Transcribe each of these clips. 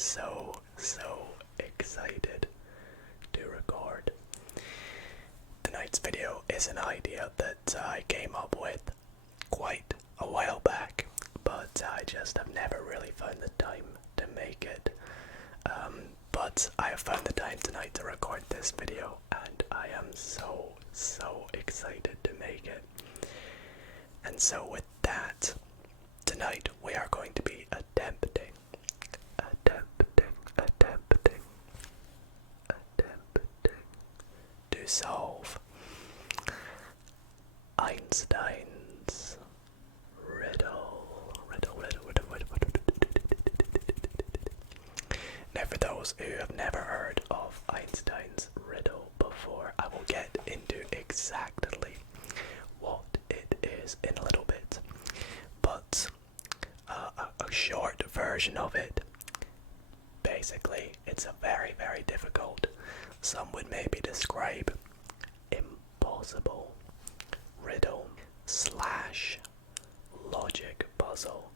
so excited to record. Tonight's video is an idea that I came up with quite a while back, but I just have never really found the time to make it. But I have found the time tonight to record this video, and I am so excited to make it. And so with that, tonight we are going to be attempting to solve Einstein's riddle. Now, for those who have never heard of Einstein's riddle before, I will get into exactly what it is in a little bit, but a short version of it. Basically, it's a very difficult, some would maybe describe impossible riddle / logic puzzle.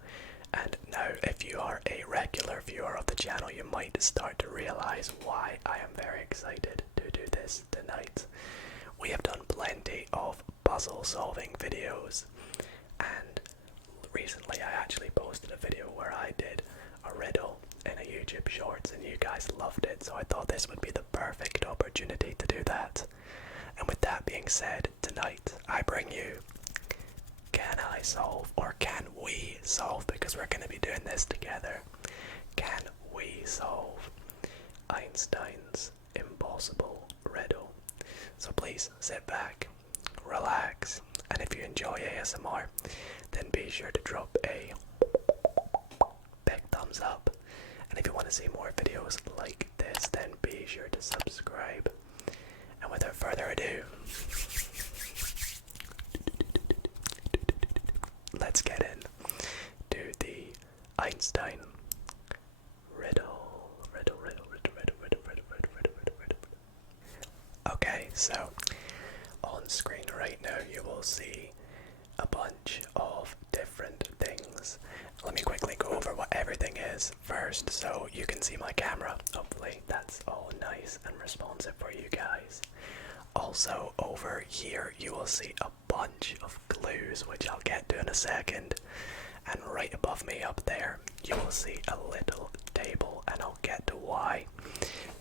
And now, if you are a regular viewer of the channel, you might start to realize why I am very excited to do this tonight. We have done plenty of puzzle solving videos, and recently I actually posted a video where I did a riddle in a YouTube Shorts, and you guys loved it, so I thought this would be the perfect opportunity to do that. And with that being said, tonight I bring you Can I Solve, or Can We Solve, because we're going to be doing this together. Can we solve Einstein's impossible riddle? So please sit back, relax, and if you enjoy ASMR, then be sure to drop a big thumbs up. And if you want to see more videos like this, then be sure to subscribe. And without further ado, let's get in to the Einstein riddle. Okay, so on screen right now you will see a bunch of different things. Let me quickly go over what everything is first, so you can see my camera. Hopefully that's all nice and responsive for you guys. Also, over here you will see a bunch of clues, which I'll get to in a second. And right above me up there, you will see a little table, and I'll get to why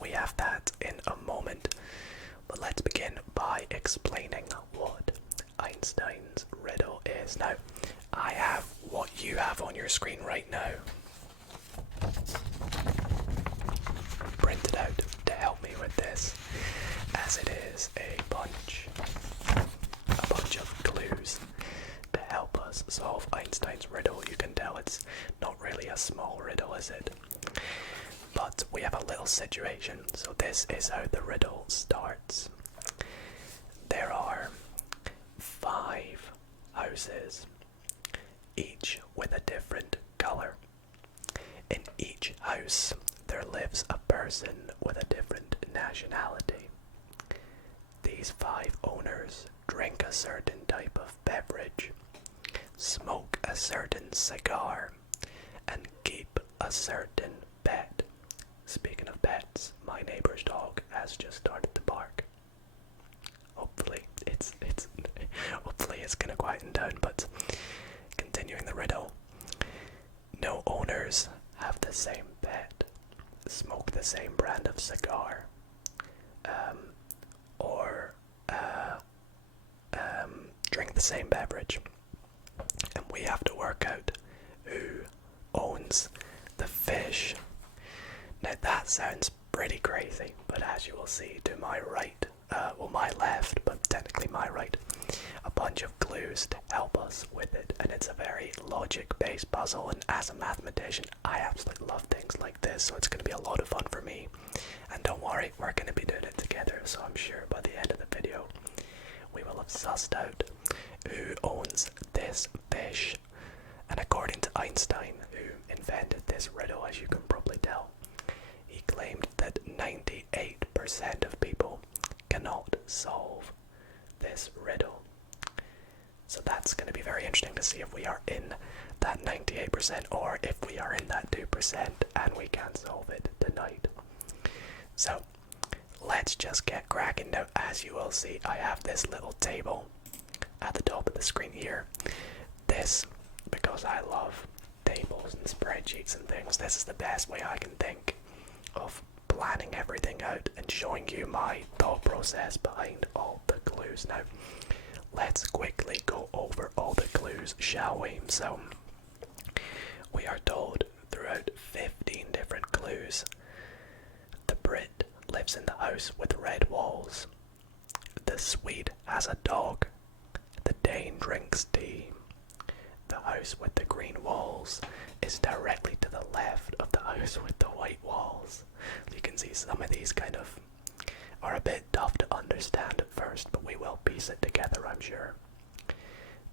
we have that in a moment. But let's begin by explaining what Einstein's riddle is. Now, I have what you have on your screen right now printed out to help me with this, as it is a bunch of clues to help us solve Einstein's riddle. You can tell it's not really a small riddle, is it? But we have a little situation, so this is how the riddle starts. There are 5 houses, each with a different color. In each house there lives a person with a different nationality. These 5 owners drink a certain type of beverage, smoke a certain cigar, and keep a certain pet. Speaking of pets, my neighbor's dog has just started to bark. Hopefully it's gonna quieten down, but continuing the riddle. No owners have the same pet, smoke the same brand of cigar, or drink the same beverage. And we have to work out who owns the fish. Now that sounds pretty crazy, but as you will see to my right, my left, but technically my right, a bunch of clues to help us with it, and it's a very logic-based puzzle, and as a mathematician, I absolutely love things like this, so it's going to be a lot of fun for me. And don't worry, we're going to be doing it together, so I'm sure by the end of the video, we will have sussed out who owns this fish. And according to Einstein, who invented this riddle, as you can probably tell, he claimed that 98% of people cannot solve this riddle. So that's going to be very interesting to see if we are in that 98%. 2%, or if we are in that 2% and we can't solve it tonight. So let's just get cracking. Now, as you will see, I have this little table at the top of the screen here. This, because I love tables and spreadsheets and things, this is the best way I can think of planning everything out and showing you my thought process behind all the clues. Now, let's quickly go over all the clues, shall we? So, we are told throughout 15 different clues. The Brit lives in the house with red walls. The Swede has a dog. The Dane drinks tea. The house with the green walls is directly to the left of the house with the white walls. You can see some of these kind of are a bit tough to understand at first, but we will piece it together, I'm sure.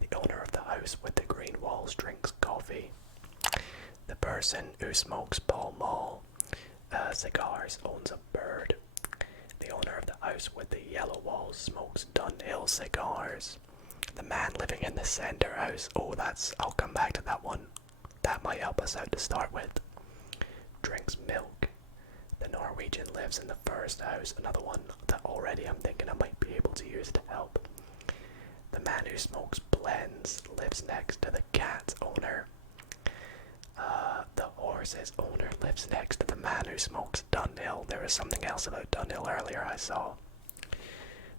The owner of the house with the green walls drinks coffee. The person who smokes Pall Mall cigars owns a bird. The owner of the house with the yellow walls smokes Dunhill cigars. The man living in the center house, I'll come back to that one. That might help us out to start with. Drinks milk. The Norwegian lives in the first house, another one that already I'm thinking I might be able to use to help. The man who smokes blends lives next to the cat owner. The horse's owner lives next to the man who smokes Dunhill. There was something else about Dunhill earlier I saw.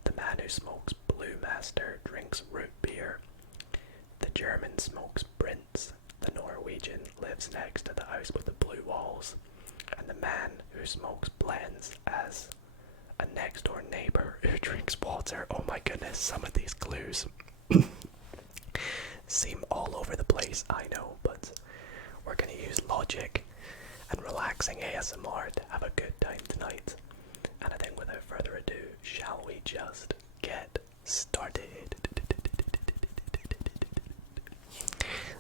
The man who smokes Blue Master drinks root beer. The German smokes Prince. The Norwegian lives next to the house with the blue walls. And the man who smokes blends as a next door neighbor who drinks water. Oh my goodness, some of these clues seem all over the place, I know, but we're going to use logic and relaxing ASMR to have a good time tonight. And I think without further ado, shall we just get started?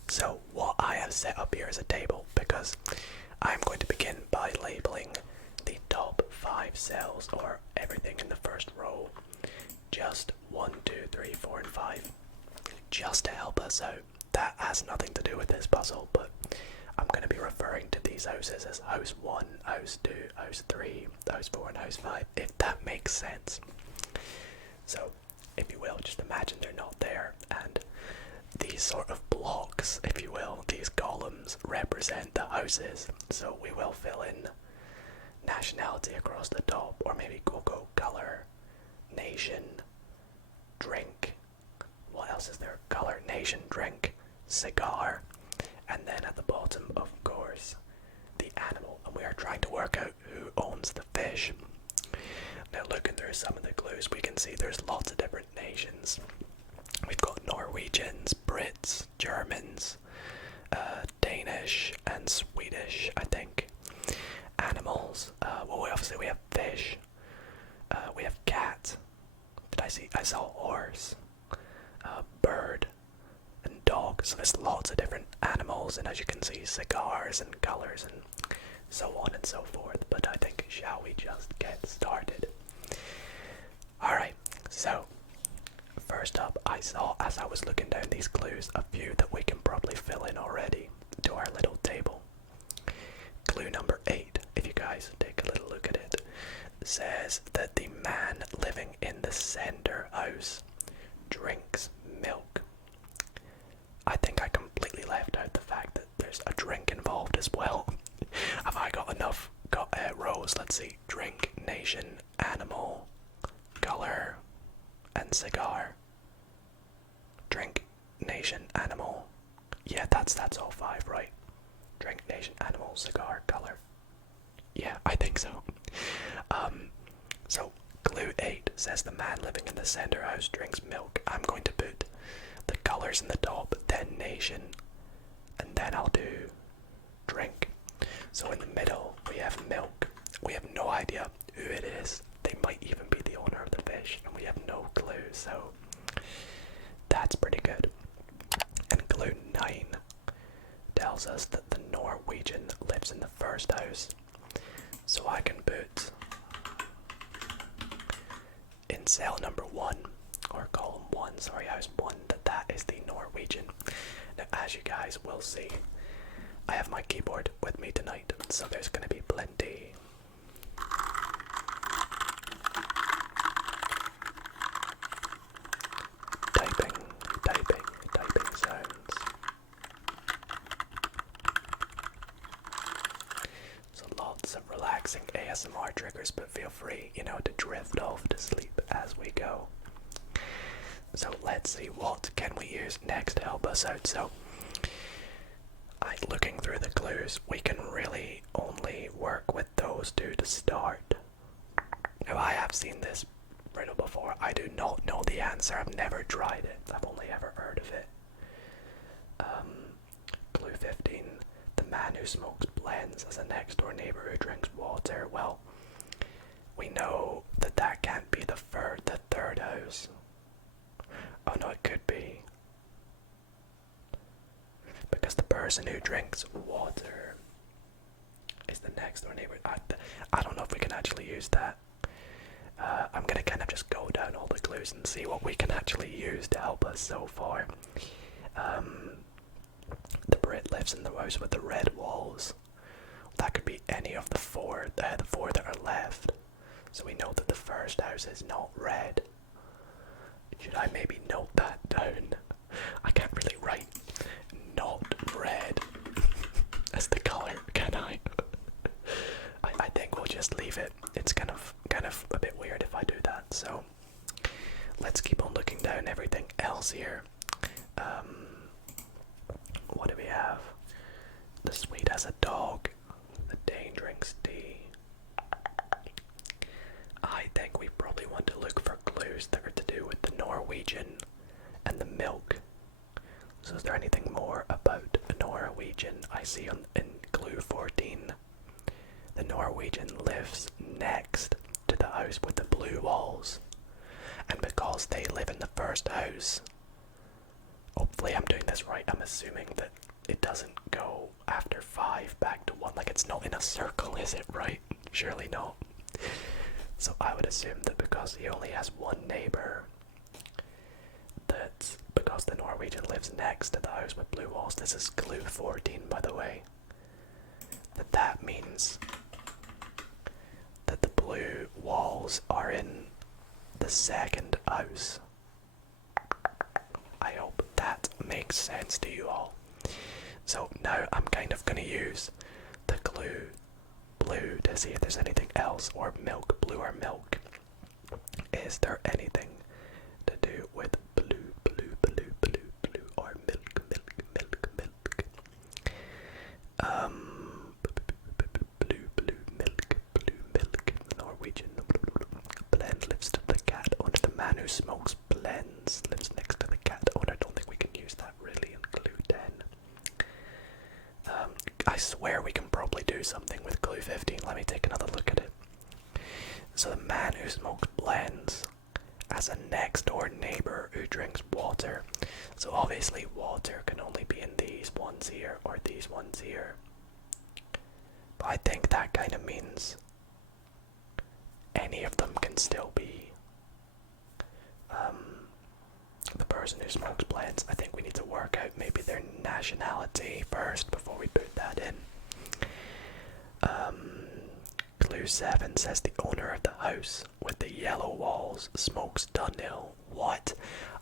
So what I have set up here is a table, because I'm going to begin by labeling the top 5 cells, or everything in the first row, just 1, 2, 3, 4, and 5, just to help us out. That has nothing to do with this puzzle, but I'm going to be referring to these houses as house 1, house 2, house 3, house 4, and house 5, if that makes sense. So, if you will, just imagine they're not there, and these sort of blocks, if you will, these columns represent the houses. So we will fill in nationality across the top, or maybe cocoa color, nation, drink. What else is there? Color, nation, drink, cigar, and then at the bottom, of course, the animal. And we are trying to work out who owns the fish. Now, looking through some of the clues, we can see there's lots of different nations. We've got Norwegians, Brits, Germans, Danish, and Swedish, I think. Animals, obviously we have fish, we have cat, I saw horse, bird, and dog, so there's lots of different animals, and as you can see, cigars and colors and so on and so forth. But I think, shall we just get started? Alright, so first up, I saw, as I was looking down these clues, a few that we can probably fill in already to our little table. Clue number 8, if you guys take a little look at it, says that the man living in the center house drinks milk. I think I completely left out the fact that there's a drink involved as well. Have I got enough rows? Let's see. Drink, nation, animal, color, and cigar. Drink, nation, animal. Yeah, that's all 5, right? Drink, nation, animal, cigar, color. Yeah, I think so. So clue 8 says the man living in the center house drinks milk. I'm going to put the colors in the top, then nation, and then I'll do drink. So in the middle we have milk. We have no idea who it is. They might even be the owner of the fish, and we have no clue, so that's pretty good. And clue 9 tells us that the Norwegian lives in the first house. So I can put in cell number 1, or column 1, sorry, house 1, that is the Norwegian. Now, as you guys will see, I have my keyboard with me tonight, so there's going to be plenty. Typing sounds. So lots of relaxing ASMR triggers, but feel free, to drift off to sleep as we go. So let's see, what can we use next to help us out? So, looking through the clues, we can really only work with those two to start. Now, I have seen this riddle before. I do not know the answer. I've never tried it. I've only ever heard of it. Clue 15. The man who smokes blends as a next door neighbor who drinks water. Well, we know that that can't be the third house. Oh no, it could be. Because the person who drinks water is the next door neighbor. I don't know if we can actually use that. I'm gonna kind of just go down all the clues and see what we can actually use to help us so far. The Brit lives in the house with the red walls. That could be any of the four that are left. So we know that the first house is not red. Should I maybe note that down? I can't really write not red as the color, can I? I think we'll just leave it. It's kind of a bit weird if I do that. So let's keep on looking down everything else here. What do we have? The Swede has a dog. The Dane drinks tea. I think we probably want to look for clues that are to do with the Norwegian and the milk. So is there anything more about the Norwegian? I see in clue 14, the Norwegian lives next to the house with the blue walls. And because they live in the first house, hopefully I'm doing this right, I'm assuming that it doesn't go after 5 back to 1, like it's not in a circle, is it, right? Surely not. So I would assume that because he only has one neighbor, that because the Norwegian lives next to the house with blue walls, this is clue 14 by the way, that means that the blue walls are in the second house. I hope that makes sense to you all. So now I'm kind of going to use the clue blue to see if there's anything else, or milk, blue or milk. Is there anything to do with blue or milk? Blue milk. Norwegian blend lives to the cat owner. The man who smokes blends lives next to the cat owner. I don't think we can use that really in clue 10. I swear we can probably do something with clue 15. Let me take another look at it. So the man who smokes blends as a next door neighbor who drinks water. So obviously water can only be in these ones here or these ones here. But I think that kind of means any of them can still be the person who smokes blends. I think we need to work out maybe their nationality first before we put that in. Clue 7 says the owner of the house with the yellow walls smokes Dunhill. What?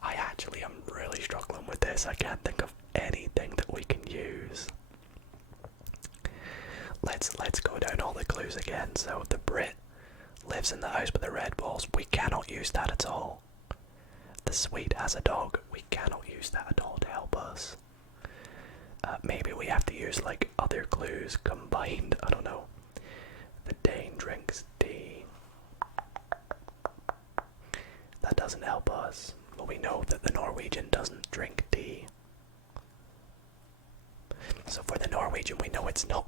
I actually am really struggling with this. I can't think of anything that we can use. Let's go down all the clues again. So the Brit lives in the house with the red walls. We cannot use that at all. The Swede has a dog. We cannot use that at all to help us. Maybe we have to use like other clues combined. I don't know. The Dane drinks tea. That doesn't help us. But we know that the Norwegian doesn't drink tea. So for the Norwegian, we know it's not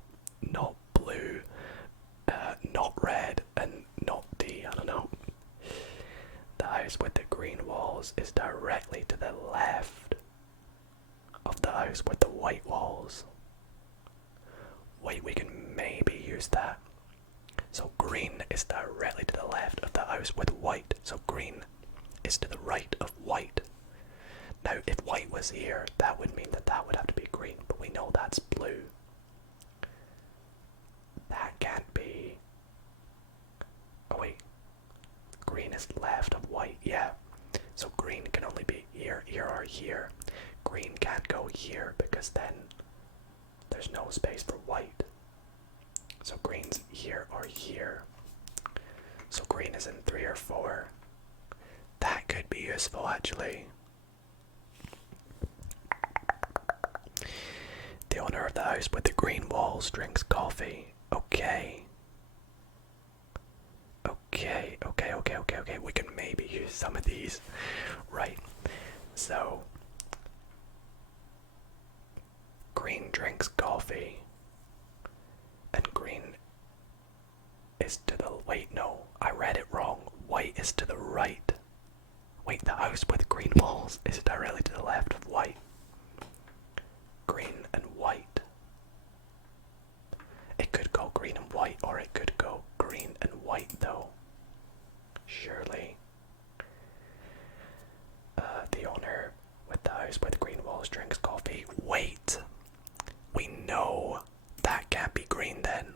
blue, not red, and not tea. I don't know. The house with the green walls is directly to the left of the house with the white walls. Wait, we can maybe use that. So green is directly to the left of the house with white. So green is to the right of white. Now, if white was here, that would mean that would have to be green, but we know that's blue. there's no space for white. So green's here or here. So green is in 3 or 4. That could be useful actually. The owner of the house with the green walls drinks coffee. Okay. Okay. We can maybe use some of these. Right. So green drinks coffee. And green is to the wait, no, I read it wrong. White is to the right. Wait, the house with green walls is directly to the left of white. Green and white. It could go green and white, or it could go green and white though. Surely. The owner with the house with green walls drinks coffee. Wait. We know that can't be green then.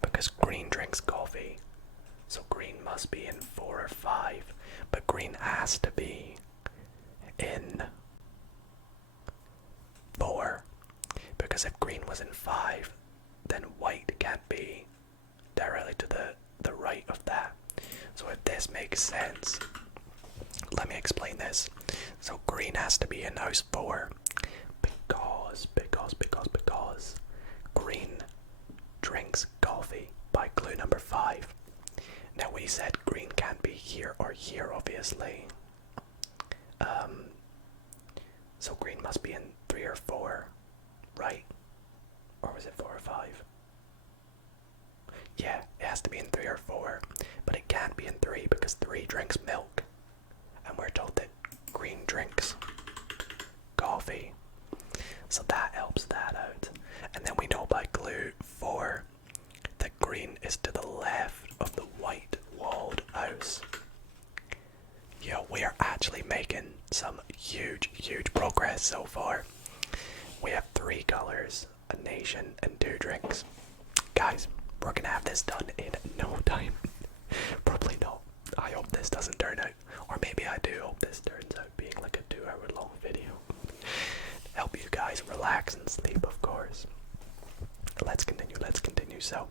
Because green drinks coffee. So green must be in 4 or 5. But green has to be in 4. Because if green was in 5, then white can't be directly to the right of that. So if this makes sense, let me explain this. So green has to be in house 4 because green drinks coffee by clue number 5. Now we said green can't be here or here obviously. So green must be in 3 or 4, right? Or was it 4 or 5? Yeah, it has to be in 3 or 4, but it can't be in 3 because 3 drinks milk. And we're told that green drinks coffee. So that helps that out. And then we know by clue 4 that green is to the left of the white walled house. Yo, we are actually making some huge progress so far. We have 3 colors, a nation, and 2 drinks. Guys, we're gonna have this done in no time. Probably not. I hope this doesn't turn out, or maybe I do hope this turns out being like a 2-hour long video. Help you guys relax and sleep, of course. Let's continue. So,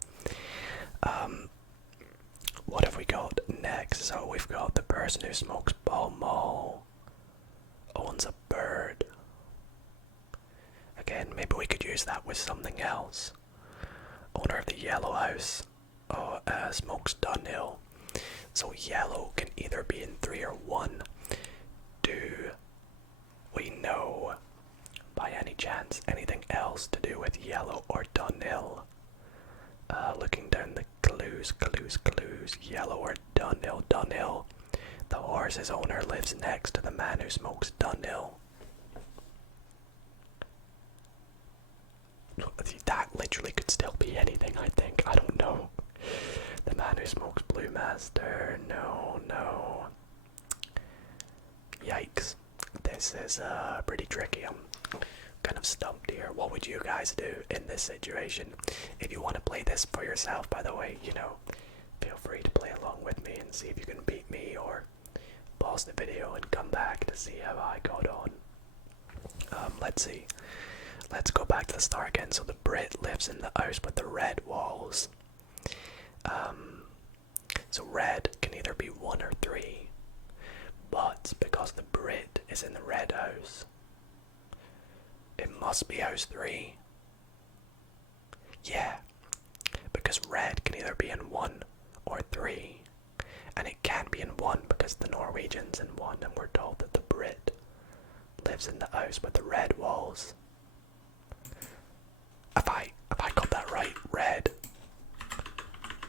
what have we got next? So we've got the person who smokes Pall Mall owns a bird. Again, maybe we could use that with something else. Owner of the yellow house smokes Dunhill. So yellow can either be in 3 or 1. Do we know by any chance anything else to do with yellow or Dunhill? Looking down the clues. Yellow or Dunhill. The horse's owner lives next to the man who smokes Dunhill. That literally could still be anything, I think. I don't know. The man who smokes Blue Master. No. Yikes. This is pretty tricky. I'm kind of stumped here. What would you guys do in this situation? If you want to play this for yourself, by the way, feel free to play along with me and see if you can beat me, or pause the video and come back to see how I got on. Let's see. Let's go back to the start again. So the Brit lives in the house with the red walls. So red can either be 1 or 3, but because the Brit is in the red house, it must be house 3. Yeah, because red can either be in 1 or 3, and it can't be in 1 because the Norwegian's in 1, and we're told that the Brit lives in the house with the red walls. If I got that right, red,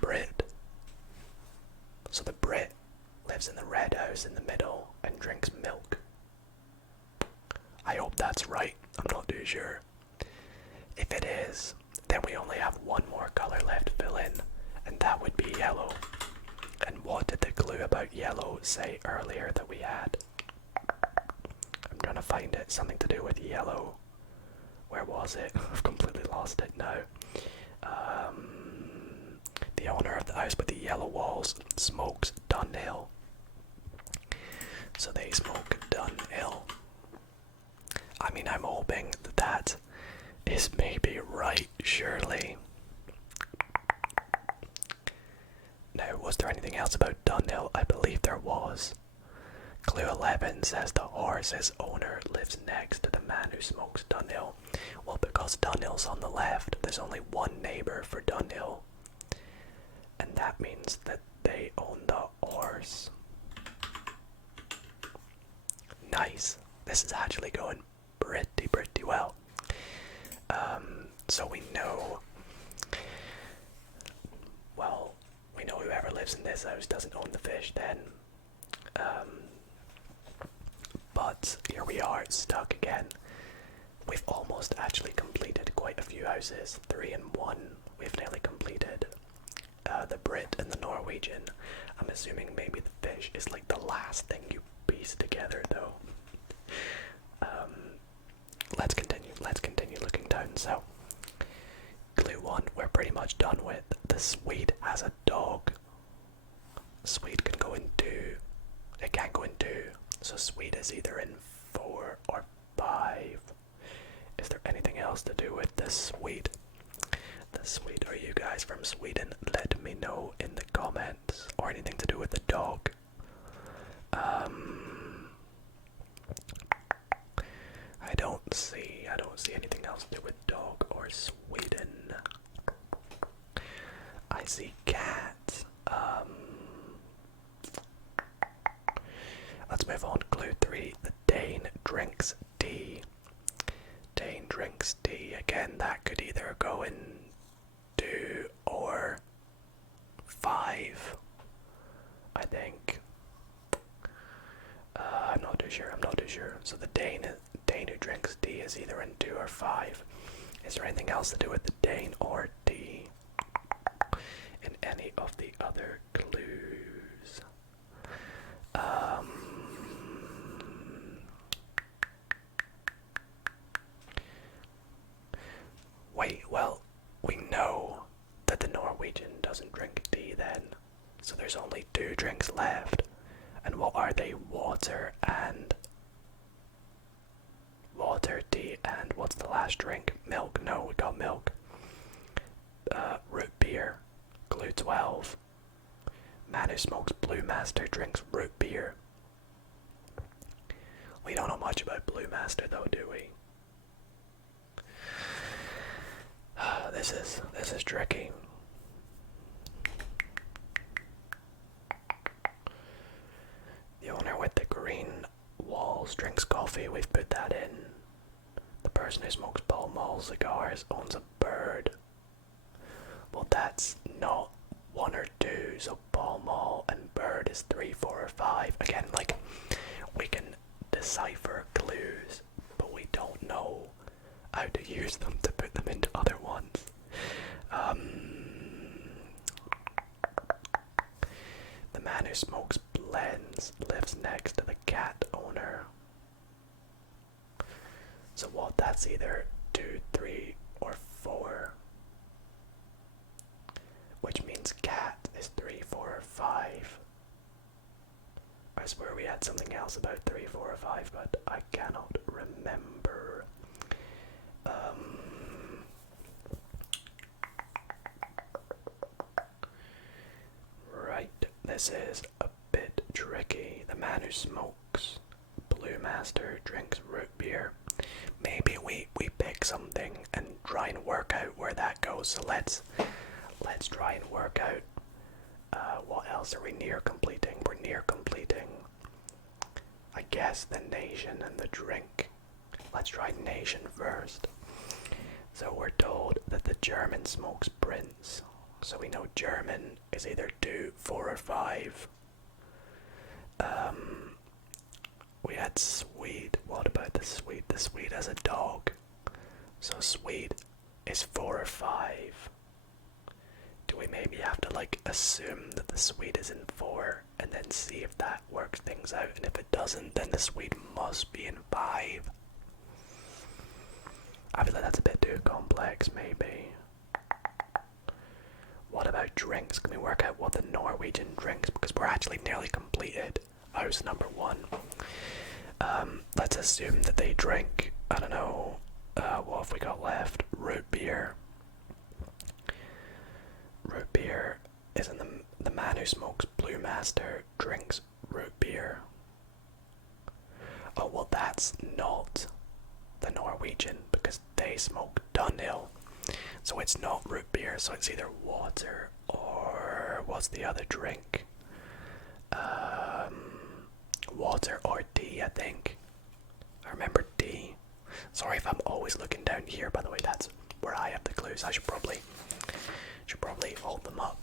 Brit. So the Brit lives in the red house in the middle and drinks milk. I hope that's right. I'm not too sure. If it is, then we only have 1 more color left to fill in, and that would be yellow. And what did the clue about yellow say earlier that we had? I'm trying to find it. Something to do with yellow. Where was it? I've completely lost it now. The owner of the house with the yellow walls smokes Dunhill. So they smoke Dunhill. I mean, I'm hoping that is maybe right, surely. Now, was there anything else about Dunhill? I believe there was. Clue 11 says the horse's owner lives next to the man who smokes Dunhill. Well, because Dunhill's on the left, there's only one neighbour for Dunhill. And that means that they own the horse. Nice. This is actually going pretty well. So we know, well, we know whoever lives in this house doesn't own the fish then. But here we are, stuck again. We've almost actually completed quite a few houses. 3 and 1. We've nearly completed the Brit and the Norwegian. I'm assuming maybe the fish is like the last thing you piece together though. Let's continue looking down. So, clue 1 we're pretty much done with. The Swede has a dog. Swede can go in 2. It can't go in 2. So Swede is either in 4 or 5. Is there anything else to do with the Swede? The Swede, are you guys from Sweden? Let me know in the comments. Or anything to do with the dog. I don't see anything else to do with dog or Sweden. I see cat. Let's move on. Clue 3. The Dane drinks tea. Dane drinks tea. Again, that could either go in 2 or 5. I think. I'm not too sure. So the Dane who drinks tea is either in 2 or 5. Is there anything else to do with the Dane or tea in any of the other clues? Wait, well, we know that the Norwegian doesn't drink tea then, so there's only 2 drinks left. And what are they? Water, tea, and what's the last drink? Milk. No, we got milk. Root beer. Clue 12. Man who smokes Blue Master drinks root beer. We don't know much about Blue Master though, do we? This is tricky. The owner with the green walls drinks coffee. We've put that in. The person who smokes Pall Mall cigars owns a bird. Well, that's not 1 or 2, so Pall Mall and bird is 3, 4, or 5. Again, like, we can decipher clues, but we don't know how to use them to put them into other ones. The man who smokes blends lives next to the cat owner. So what? That's either 2, 3, or 4. Which means cat is 3, 4, or 5. I swear we had something else about 3, 4, or 5, but I cannot remember. Right, this is a bit tricky. The man who smokes Blue Master drinks root beer. Maybe we pick something and try and work out where that goes. So let's try and work out what else are we near completing. We're near completing, I guess, the nation and the drink. Let's try nation first. So we're told that the German smokes Prince. So we know German is either 2, 4, or 5. We had Swede. What about the Swede? The Swede has a dog. So Swede is 4 or 5. Do we maybe have to like assume that the Swede is in 4 and then see if that works things out? And if it doesn't, then the Swede must be in 5. I feel like that's a bit too complex, maybe. What about drinks? Can we work out what the Norwegian drinks? Because we're actually nearly completed house number 1. Let's assume that they drink, I don't know, What have we got left? Root beer. Root beer isn't the man who smokes Blue Master drinks root beer. Oh, well, that's not the Norwegian because they smoke Dunhill. So it's not root beer, so it's either water or what's the other drink? Water or tea, I think. I remember tea. Sorry if I'm always looking down here, by the way, that's where I have the clues. I should probably hold them up.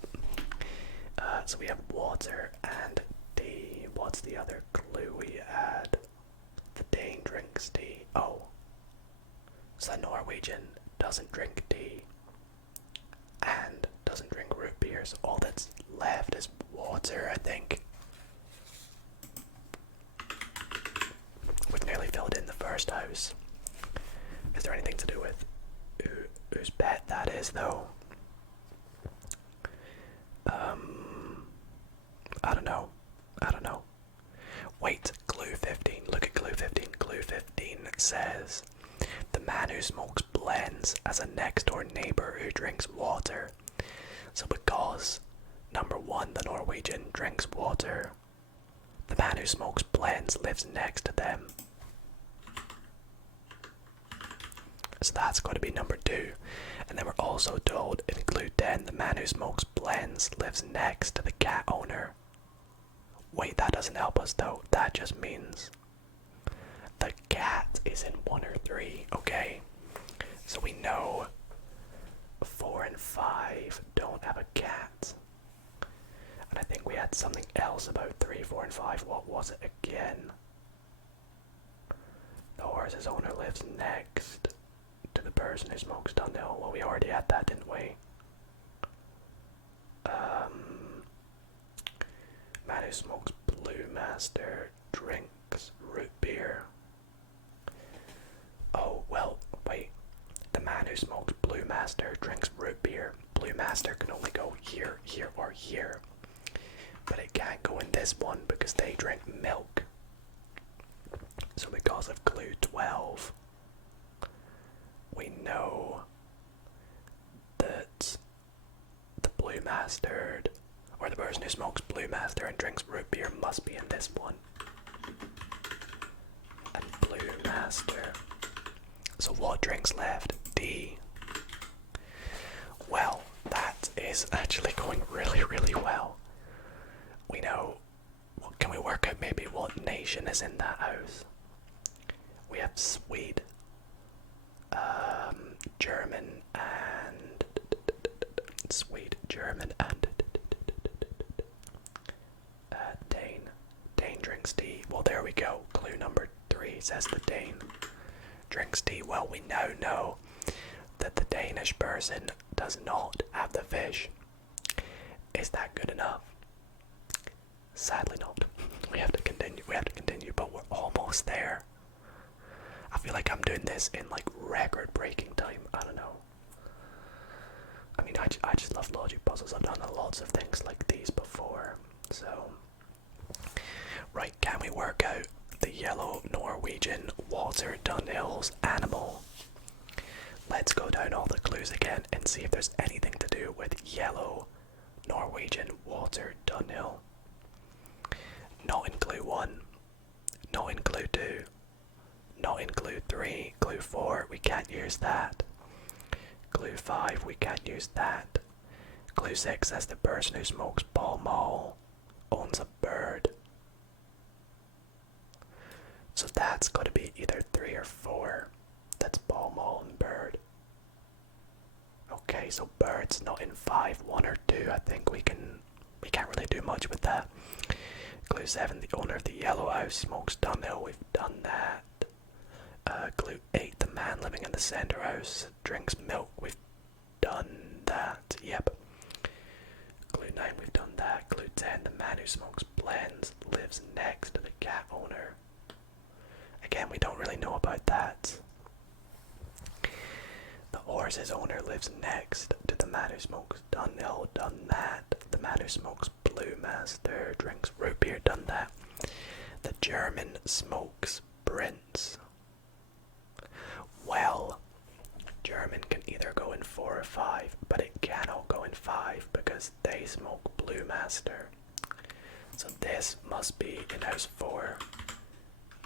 So we have water and tea. What's the other clue we had? The Dane drinks tea. Oh. So the Norwegian doesn't drink tea and doesn't drink root beer, so all that's left is water, I think. We've nearly filled in the first house. Is there anything to do with whose pet that is, though? I don't know. Wait, clue 15. Look at clue 15. Clue 15 says, the man who smokes blends as a next door neighbor who drinks water. So because, number one, the Norwegian drinks water, the man who smokes blends lives next to them. So that's got to be number 2. And then we're also told in clue 10, the man who smokes blends lives next to the cat owner. Wait, that doesn't help us though. That just means the cat is in 1 or 3, okay? So we know 4 and 5 don't have a cat. And I think we had something else about 3, 4, and 5. What was it again? The horse's owner lives next to the person who smokes Dunhill. Well, we already had that, didn't we? Man who smokes Blue Master drinks root beer. Oh, well, wait. The man who smokes Blue Master drinks root beer. Blue Master can only go here, here, or here. But it can't go in this one because they drink milk. So because of clue 12, we know that the Blue Master, or the person who smokes Blue Master and drinks root beer, must be in this one. And Blue Master. So what drinks left? D. Well, that is actually going really, really well. We know, can we work out maybe what nation is in that house? We have Swede, German, and Swede, German, and Dane. Dane drinks tea. Well, there we go. Clue number 3 says the Dane drinks tea. Well, we now know that the Danish person does not have the fish. Is that good enough? Sadly not. We have to continue, but we're almost there. I feel like I'm doing this in like record-breaking time. I don't know. I mean, I just love logic puzzles. I've done lots of things like these before. So, right, can we work out the yellow Norwegian Walter Dunhill's animal? Let's go down all the clues again and see if there's anything to do with yellow Norwegian Walter Dunhill. Not in clue 1, not in clue 2, not in clue 3, clue 4, we can't use that. Clue 5, we can't use that. Clue 6 says the person who smokes Pall Mall owns a bird. So that's got to be either 3 or 4. That's Pall Mall and bird. Okay, so bird's not in 5, 1 or 2. I think we can't really do much with that. Clue 7, the owner of the yellow house smokes Dunhill. We've done that. Clue 8, the man living in the center house drinks milk. We've done that. Yep. Clue 9, we've done that. Clue 10, the man who smokes blends lives next to the cat owner. Again, we don't really know about that. The horse's owner lives next to the man who smokes Dunhill. Done that. The man who smokes Blue Master drinks root beer. Done that. The German smokes Prince. Well, German can either go in 4 or 5, but it cannot go in 5 because they smoke Blue Master. So this must be in house 4,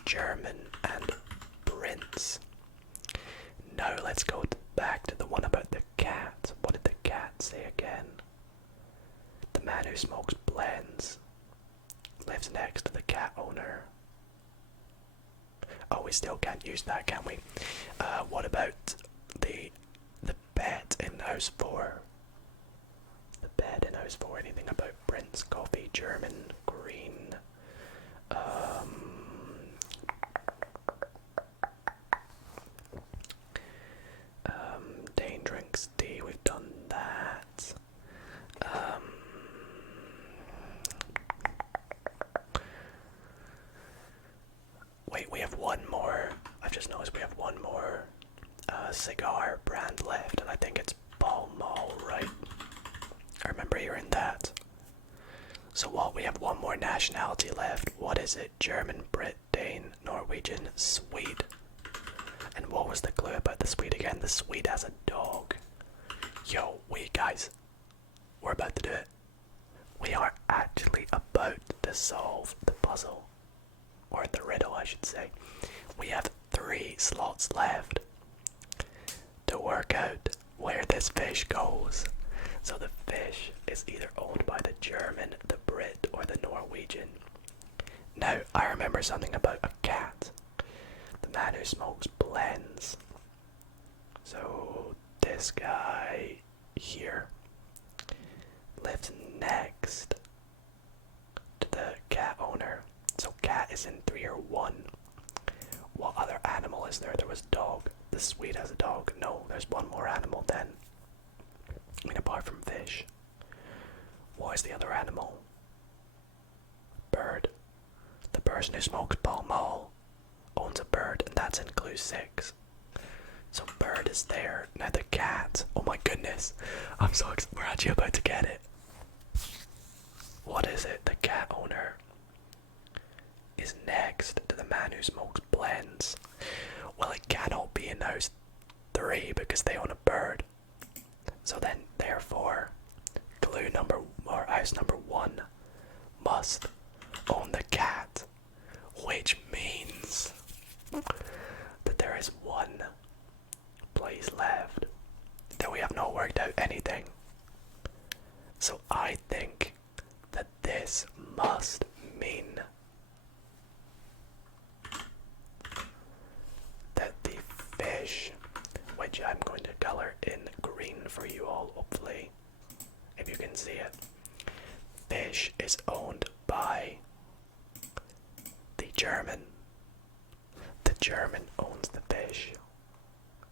German and Prince. Now let's go back to the one about the cat. What did the cat say again? The man who smokes blends lives next to the cat owner. Oh, we still can't use that, can we? What about the bed in house 4? The bed in house 4. Anything about Prince, coffee, German, green? Dane drinks tea. We've done that. Wait, we have one more. I've just noticed we have one more cigar brand left, and I think it's Pall Mall, right? I remember hearing that. So what? We have one more nationality left. What is it? German, Brit, Dane, Norwegian, Swede. And what was the clue about the Swede again? The Swede has a dog. Yo, guys, we're about to do it. We are actually about to solve the puzzle. Or the riddle, I should say. We have 3 slots left to work out where this fish goes. So the fish is either owned by the German, the Brit, or the Norwegian. Now, I remember something about a cat. The man who smokes blends. So this guy here lives next to the cat owner. So cat is in 3 or 1. What other animal is there? There was dog. The Swede has a dog. No, there's one more animal then. I mean, apart from fish. What is the other animal? Bird. The person who smokes Pall Mall owns a bird, and that's in clue 6. So bird is there. Now the cat. Oh my goodness. I'm so excited. We're actually about to get it. What is it? The cat owner is next to the man who smokes blends. Well, it cannot be in house 3 because they own a bird. So then, therefore, clue number, or house number 1 must own the cat, which means that there is 1 place left that we have not worked out anything. So I think that this must mean that the fish, which I'm going to color in green for you all, hopefully, if you can see it, fish is owned by the German. The German owns the fish,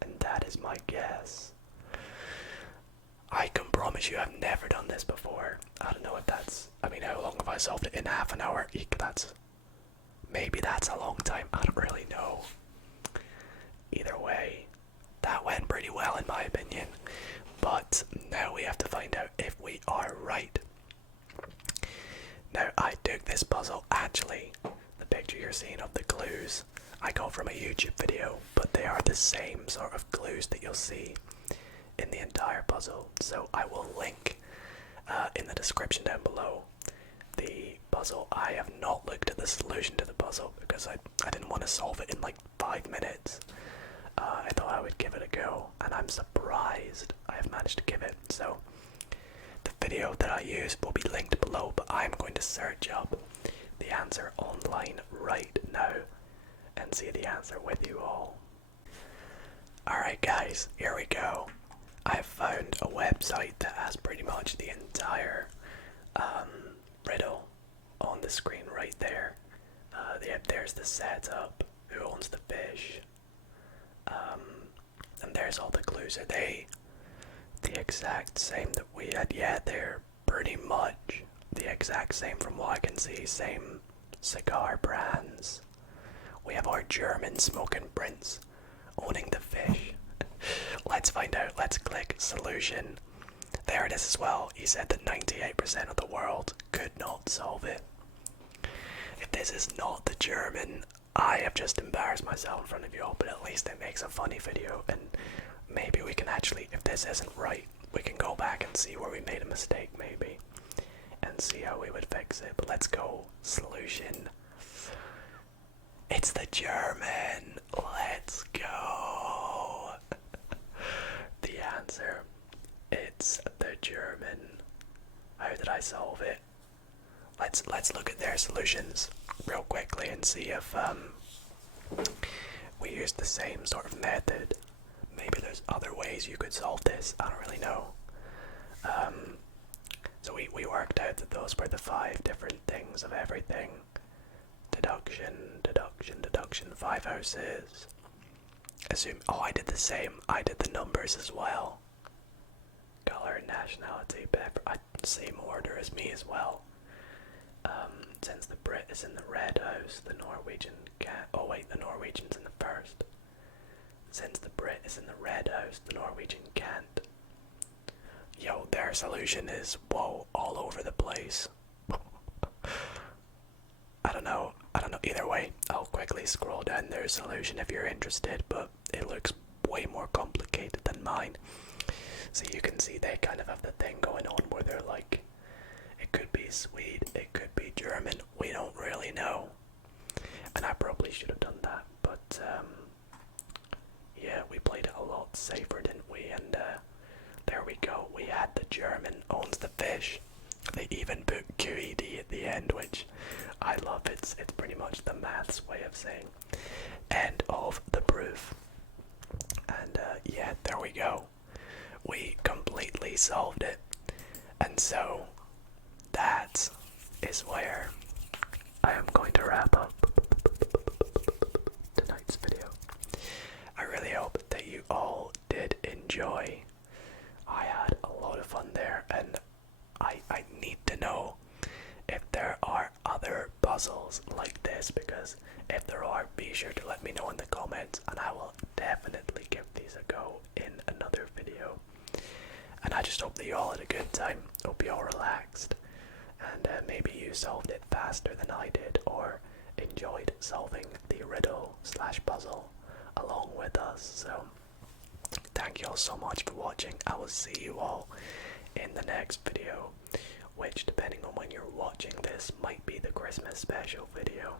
and that is my guess. I can promise you I've never done this before. I don't know if that's, I mean, how long have I solved it? In half an hour? Maybe that's a long time. I don't really know. Either way, that went pretty well in my opinion. But now we have to find out if we are right. Now, I took this puzzle, actually, the picture you're seeing of the clues, I got from a YouTube video, but they are the same sort of clues that you'll see in the entire puzzle. So I will link in the description down below the puzzle. I have not looked at the solution to the puzzle because I didn't want to solve it in like 5 minutes. I thought I would give it a go, and I'm surprised I have managed to give it. So the video that I used will be linked below, but I'm going to search up the answer online right now and see the answer with you all. Alright guys, here we go. I have found a website that has pretty much the entire riddle on the screen right there. There's the setup, who owns the fish, and there's all the clues. Are they the exact same that we had? Yeah, they're pretty much the exact same from what I can see. Same cigar brands. We have our German smoking prince owning the fish. Let's find out. Let's click solution. There it is as well. He said that 98% of the world could not solve it. If this is not the German, I have just embarrassed myself in front of you all, but at least it makes a funny video, and maybe we can actually, if this isn't right, we can go back and see where we made a mistake, maybe, and see how we would fix it. But let's go. Solution. It's the German. Let's go. The answer. It's the German. How did I solve it? Let's look at their solutions real quickly and see if we use the same sort of method. Maybe there's other ways you could solve this. I don't really know. So we worked out that those were the 5 different things of everything. Deduction, deduction, deduction, 5 houses. Assume. Oh, I did the same. I did the numbers as well. Color, nationality, same order as me as well. Since the Brit is in the red house, the Norwegian can't. Oh wait, the Norwegian's in the first. Since the Brit is in the red house, the Norwegian can't. Yo, their solution is, whoa, all over the place. I don't know. Either way, I'll quickly scroll down their solution if you're interested, but it looks way more complicated than mine. So you can see they kind of have the thing going on where they're like, it could be Swede, it could be German, we don't really know. And I probably should have done that, but yeah, we played it a lot safer, didn't we? And there we go, we had the German owns the fish. They even put QED at the end, which I love. It's pretty much the maths way of saying end of the proof. And yeah, there we go. We completely solved it. And so that is where I am going to wrap up tonight's video. I really hope that you all did enjoy. I had a lot of fun there, and I need to know if there are other puzzles like this, because if there are, be sure to let me know in the comments, and I will definitely give these a go in another video. And I just hope that you all had a good time. Hope you all relaxed, and maybe you solved it faster than I did, or enjoyed solving the riddle / puzzle along with us. So thank you all so much for watching. I will see you all in the next video, which, depending on when you're watching this, might be the Christmas special video.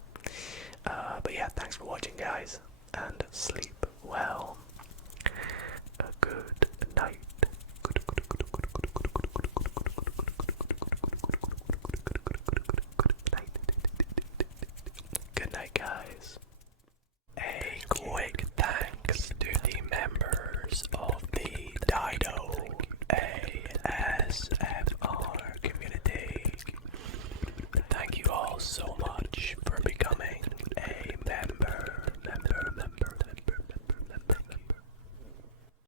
But yeah, thanks for watching, guys, and sleep well. Good